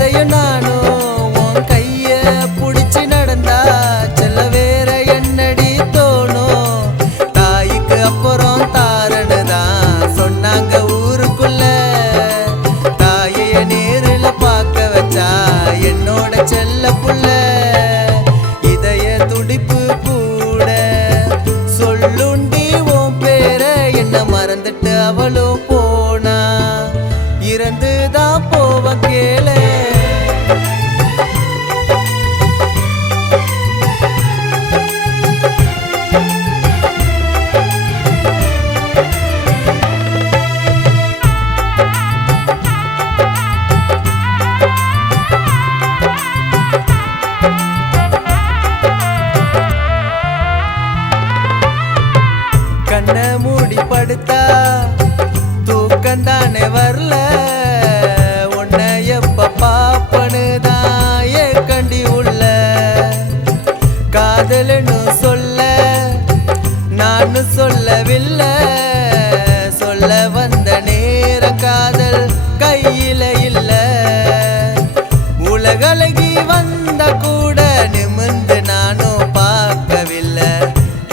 எதையும் நானும் உன் கைய புடிச்சு நடந்தா செல்ல வேற என்னடி தோணும். தாய்க்கு அப்புறம் தாரனுதான் சொன்னாங்க ஊருக்குள்ள. தாயை நேரில் பார்க்க வச்சா என்னோட செல்ல புள்ள. இதய துடிப்பு கூட சொல்லுண்டி உன் பேர. என்ன மறந்துட்டு அவளும் போனா இறந்துதான் போவ கேள. கண்ண மூடி படுத்தா தூக்கந்தானே வரல. உன்னை எப்ப பாப்பனுதான் ஏன் கண்டி உள்ள. காதல்னு சொல்ல நானு சொல்லவில்லை. சொல்ல வந்த நேரம் காதல் கையில இல்ல. உலகழகி வந்த கூட நிமிர்ந்து நானும் பார்க்கவில்லை.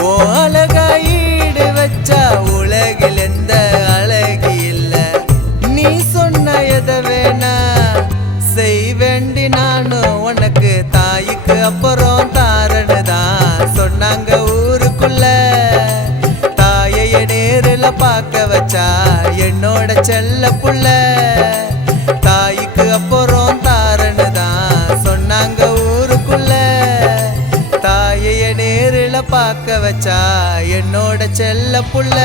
ஓ அழகா ஈடு வச்சா உலகில் எந்த அழகி இல்ல. நீ சொன்ன எதை வேணா செய்வேண்டி நானும் உனக்கு. தாய்க்கு அப்புறம் தாரனுதான் சொன்னாங்க ஊருக்குள்ள. தாயை நேரில் பார்க்க வச்சா என்னோட செல்ல புள்ள. தாய்க்கு அப்புறம் தாரனுதான் சொன்னாங்க ஊருக்குள்ள. தாயை நேரில் பார்க்க வச்சா என்னோட செல்ல புள்ள.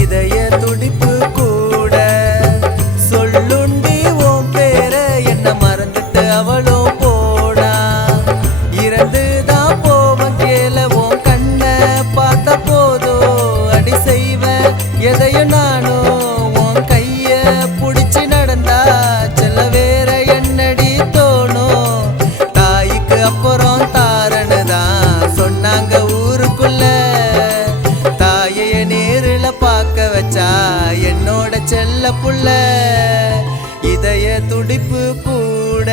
இதய துடிப்பு கூட சொல்லுண்டி உன் பேர. என்ன மறந்துட்டு அவளும் போனா இறந்துதான் போவன் கேள. உன் கண்ணை பார்த்த போதும் அடி செய்வேன் எதையும் நானும் உன் கைய புடிச்சு நடந்தா செல்ல வேற என்னடி தோணும். தாய்க்கு அப்புறம் தாரனுதான் சொன்னாங்க ஊருக்குள்ள. தாயை நேரில் பார்க்க வச்சா என்னோட செல்ல புள்ள. இதய துடிப்பு கூட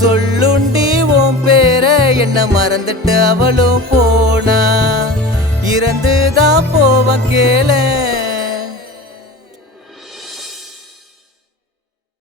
சொல்லுண்டி உன் பேர. என்ன மறந்துட்டு அவளும் போனா இறந்துதான் போவ கேள.